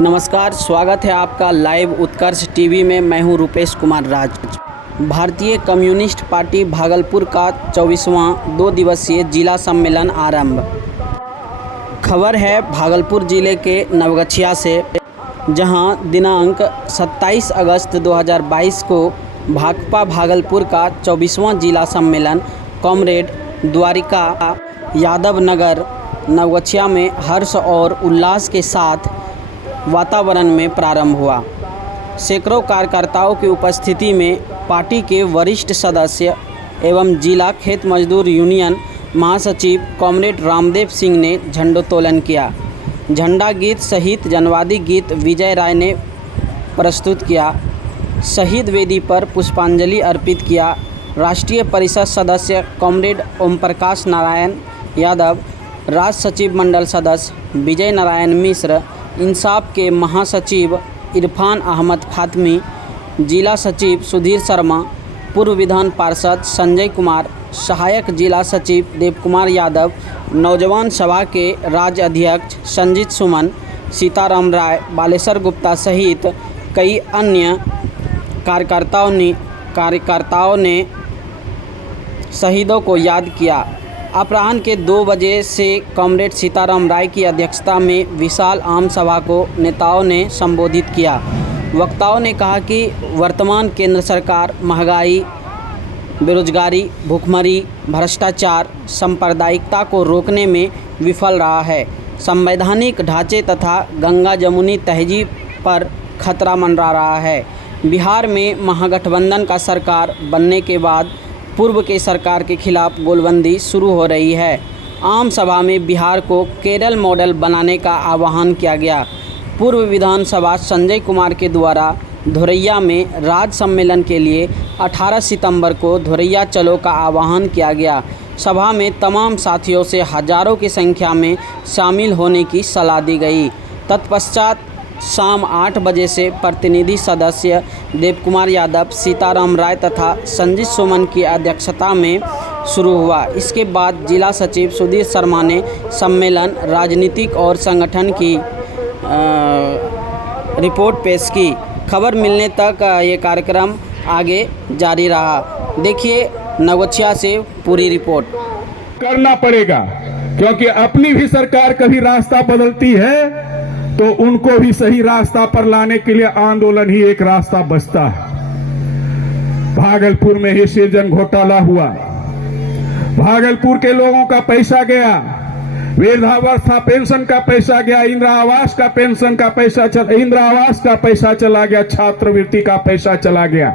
नमस्कार, स्वागत है आपका लाइव उत्कर्ष टीवी में। मैं हूं रुपेश कुमार राज। भारतीय कम्युनिस्ट पार्टी भागलपुर का 24वां 2 दिवसीय जिला सम्मेलन आरंभ। खबर है भागलपुर जिले के नवगछिया से, जहां दिनांक 27 अगस्त 2022 को भाकपा भागलपुर का 24वां जिला सम्मेलन कॉमरेड द्वारिका यादव नगर नवगछिया में हर्ष और उल्लास के साथ वातावरण में प्रारंभ हुआ। सैकड़ों कार्यकर्ताओं की उपस्थिति में पार्टी के वरिष्ठ सदस्य एवं जिला खेत मजदूर यूनियन महासचिव कॉमरेड रामदेव सिंह ने झंडोत्तोलन किया। झंडा गीत सहित जनवादी गीत विजय राय ने प्रस्तुत किया। शहीद वेदी पर पुष्पांजलि अर्पित किया। राष्ट्रीय परिषद सदस्य कॉमरेड ओम प्रकाश नारायण यादव, राज्य सचिव मंडल सदस्य विजय नारायण मिश्र, इंसाफ के महासचिव इरफान अहमद फातमी, जिला सचिव सुधीर शर्मा, पूर्व विधान पार्षद संजय कुमार, सहायक जिला सचिव देव कुमार यादव, नौजवान सभा के राज्य अध्यक्ष संजीत सुमन, सीताराम राय, बालेश्वर गुप्ता सहित कई अन्य कार्यकर्ताओं ने शहीदों को याद किया। अपराह्न के 2 बजे से कॉमरेड सीताराम राय की अध्यक्षता में विशाल आम सभा को नेताओं ने संबोधित किया। वक्ताओं ने कहा कि वर्तमान केंद्र सरकार महंगाई, बेरोजगारी, भूखमरी, भ्रष्टाचार, सांप्रदायिकता को रोकने में विफल रहा है। संवैधानिक ढांचे तथा गंगा जमुनी तहजीब पर खतरा मंडरा रहा है। बिहार में महागठबंधन का सरकार बनने के बाद पूर्व के सरकार के खिलाफ गोलबंदी शुरू हो रही है। आम सभा में बिहार को केरल मॉडल बनाने का आह्वान किया गया। पूर्व विधानसभा संजय कुमार के द्वारा धोरैया में राज्य सम्मेलन के लिए 18 सितंबर को धोरैया चलो का आह्वान किया गया। सभा में तमाम साथियों से हजारों की संख्या में शामिल होने की सलाह दी गई। तत्पश्चात शाम 8 बजे से प्रतिनिधि सदस्य देव कुमार यादव, सीताराम राय तथा संजीत सुमन की अध्यक्षता में शुरू हुआ। इसके बाद जिला सचिव सुधीर शर्मा ने सम्मेलन, राजनीतिक और संगठन की रिपोर्ट पेश की। खबर मिलने तक ये कार्यक्रम आगे जारी रहा। देखिए नवगछिया से पूरी रिपोर्ट। करना पड़ेगा, क्योंकि अपनी भी सरकार कभी रास्ता बदलती है तो उनको भी सही रास्ता पर लाने के लिए आंदोलन ही एक रास्ता बचता है। भागलपुर में ही सृजन घोटाला हुआ, भागलपुर के लोगों का पैसा गया, वृद्धावस्था पेंशन का पैसा गया, इंदिरा आवास का पैसा चला गया, छात्रवृत्ति का पैसा चला गया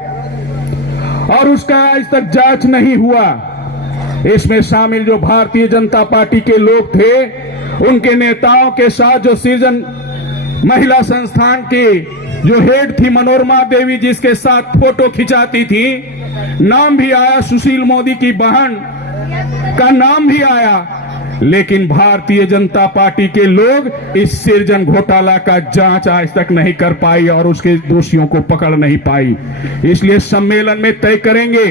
और उसका आज तक जांच नहीं हुआ। इसमें शामिल जो भारतीय जनता पार्टी के लोग थे, उनके नेताओं के साथ जो सृजन महिला संस्थान की जो हेड थी मनोरमा देवी, जिसके साथ फोटो खिंचाती थी, नाम भी आया, सुशील मोदी की बहन का नाम भी आया, लेकिन भारतीय जनता पार्टी के लोग इस सृजन घोटाला का जांच आज तक नहीं कर पाई और उसके दोषियों को पकड़ नहीं पाई। इसलिए सम्मेलन में तय करेंगे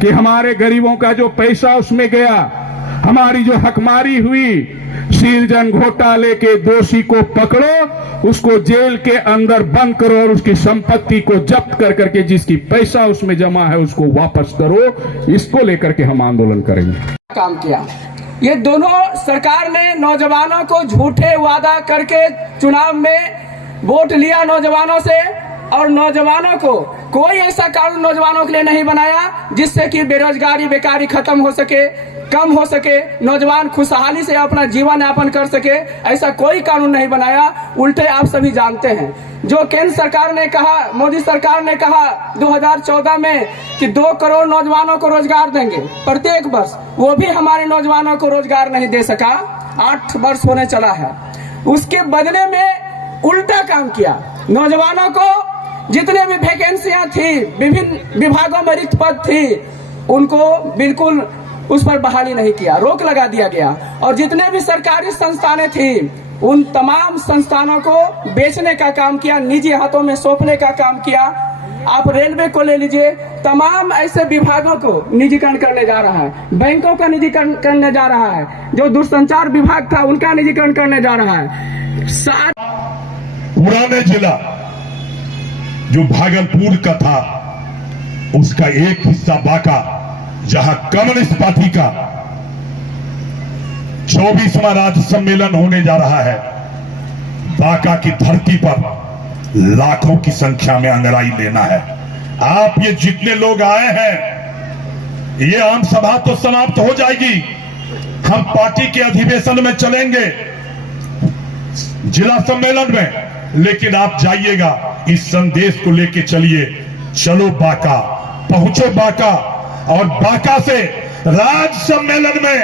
कि हमारे गरीबों का जो पैसा उसमें गया, हमारी जो हकमारी हुई, सृजन घोटाले के दोषी को पकड़ो, उसको जेल के अंदर बंद करो और उसकी संपत्ति को जब्त कर करके जिसकी पैसा उसमें जमा है उसको वापस करो। इसको लेकर के हम आंदोलन करेंगे। काम किया ये दोनों सरकार ने नौजवानों को झूठे वादा करके चुनाव में वोट लिया नौजवानों से, और नौजवानों को कोई ऐसा कानून नौजवानों के लिए नहीं बनाया जिससे कि बेरोजगारी, बेकारी खत्म हो सके, कम हो सके, नौजवान खुशहाली से अपना जीवन यापन कर सके। ऐसा कोई कानून नहीं बनाया। उल्टे आप सभी जानते हैं, जो केंद्र सरकार ने कहा, मोदी सरकार ने कहा 2014 में कि 2 करोड़ नौजवानों को रोजगार देंगे प्रत्येक वर्ष, वो भी हमारे नौजवानों को रोजगार नहीं दे सका। 8 वर्ष होने चला है। उसके बदले में उल्टा काम किया। नौजवानों को जितने भी वैकेंसियां थी, विभिन्न विभागों में रिक्त पद थी, उनको बिल्कुल उस पर बहाली नहीं किया, रोक लगा दिया गया। और जितने भी सरकारी संस्थानें थी, उन तमाम संस्थानों को बेचने का काम किया, निजी हाथों में सौंपने का काम किया। आप रेलवे को ले लीजिए, तमाम ऐसे विभागों को निजीकरण करने जा रहा है, बैंकों का निजीकरण करने जा रहा है, जो दूरसंचार विभाग था उनका निजीकरण करने जा रहा है। पुराने जिला जो भागलपुर का था उसका एक हिस्सा बांका, जहां कम्युनिस्ट पार्टी का 24वां राज्य सम्मेलन होने जा रहा है। बांका की धरती पर लाखों की संख्या में अंगराई लेना है। आप ये जितने लोग आए हैं, ये आम सभा तो समाप्त हो जाएगी, हम पार्टी के अधिवेशन में चलेंगे, जिला सम्मेलन में, लेकिन आप जाइएगा, इस संदेश को लेके चलिए, चलो बांका, पहुंचो बांका, और बांका से राज्य सम्मेलन में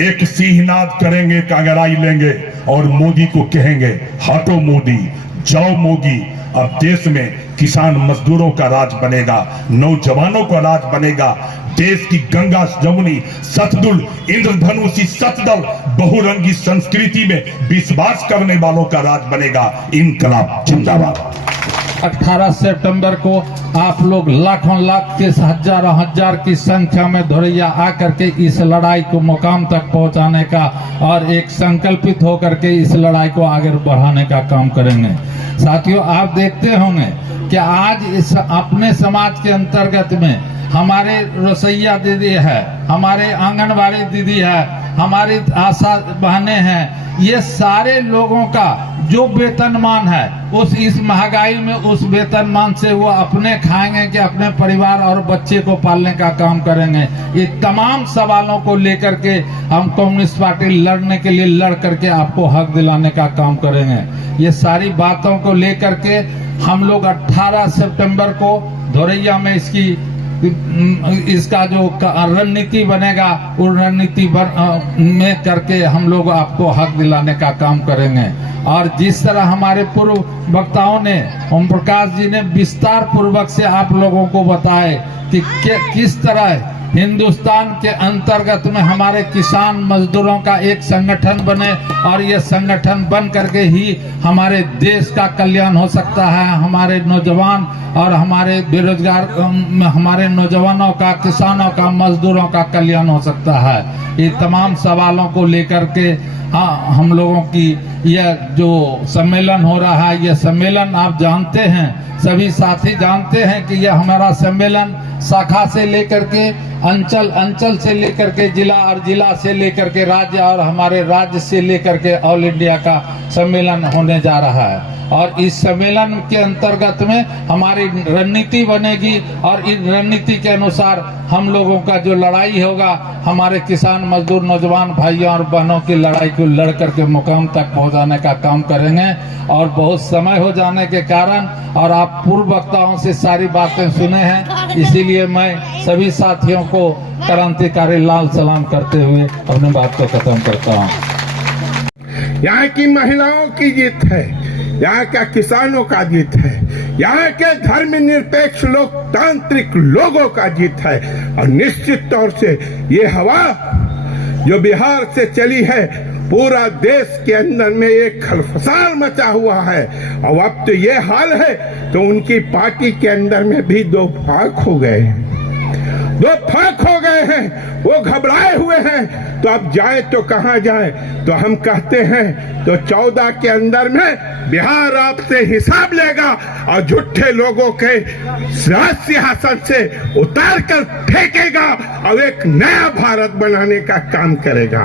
एक सिंहनाद करेंगे, कांगड़ाई लेंगे और मोदी को कहेंगे, हटो मोदी, जाओ मोदी। अब देश में किसान मजदूरों का राज बनेगा, नौजवानों का राज बनेगा, देश की गंगा जमुनी सतदुल इंद्रधनुषी सतदल बहुरंगी संस्कृति में विश्वास करने वालों का राज बनेगा। इनकलाब जिंदाबाद। 18 सितंबर को आप लोग लाखों लाख के हजारों हजार की संख्या में धोरैया आकर के इस लड़ाई को मुकाम तक पहुंचाने का और एक संकल्पित होकर के इस लड़ाई को आगे बढ़ाने का काम करेंगे। साथियों, आप देखते होंगे कि आज इस अपने समाज के अंतर्गत में हमारे रसोईया दीदी है, हमारे आंगनबाड़ी दीदी है, हमारी आशा बहनें हैं, ये सारे लोगों का जो वेतनमान है उस इस महंगाई में उस वेतनमान से वो अपने खाएंगे कि अपने परिवार और बच्चे को पालने का काम करेंगे। ये तमाम सवालों को लेकर के हम कम्युनिस्ट पार्टी लड़ने के लिए लड़ करके आपको हक दिलाने का काम करेंगे। ये सारी बातों को लेकर के हम लोग 18 सितंबर को धोरैया में इसका जो रणनीति बनेगा उस रणनीति में करके हम लोग आपको हक दिलाने का काम करेंगे। और जिस तरह हमारे पूर्व वक्ताओं ने, ओम प्रकाश जी ने विस्तार पूर्वक से आप लोगों को बताए कि किस तरह हिंदुस्तान के अंतर्गत में हमारे किसान मजदूरों का एक संगठन बने और ये संगठन बन करके ही हमारे देश का कल्याण हो सकता है, हमारे नौजवान और हमारे बेरोजगार हमारे नौजवानों का, किसानों का, मजदूरों का कल्याण हो सकता है। ये तमाम सवालों को लेकर के हम लोगों की यह जो सम्मेलन हो रहा है, यह सम्मेलन आप जानते हैं, सभी साथी जानते हैं कि यह हमारा सम्मेलन शाखा से लेकर के अंचल, अंचल से लेकर के जिला और जिला से लेकर के राज्य और हमारे राज्य से लेकर के ऑल इंडिया का सम्मेलन होने जा रहा है। और इस सम्मेलन के अंतर्गत में हमारी रणनीति बनेगी और इस रणनीति के अनुसार हम लोगों का जो लड़ाई होगा, हमारे किसान मजदूर नौजवान भाइयों और बहनों की लड़ाई को लड़ करके मुकाम तक पहुंचाने का काम करेंगे। और बहुत समय हो जाने के कारण और आप पूर्व वक्ताओं से सारी बातें सुने हैं, इसीलिए मैं सभी साथियों को क्रांतिकारी लाल सलाम करते हुए अपनी बात को खत्म करता हूँ। यहाँ की महिलाओं की जीत है, यहाँ का किसानों का जीत है, यहाँ के धर्मनिरपेक्ष लोकतांत्रिक लोगों का जीत है। और निश्चित तौर से ये हवा जो बिहार से चली है, पूरा देश के अंदर में एक खलफसार मचा हुआ है। और अब तो ये हाल है तो उनकी पार्टी के अंदर में भी दो फाक हो गए हैं, दो फाक हो गए हैं, वो घबराए हुए हैं। तो अब जाए तो कहाँ जाए? तो हम कहते हैं तो 14 के अंदर में बिहार आपसे हिसाब लेगा और झूठे लोगों के सिंहासन से उतार कर फेंकेगा और एक नया भारत बनाने का काम करेगा।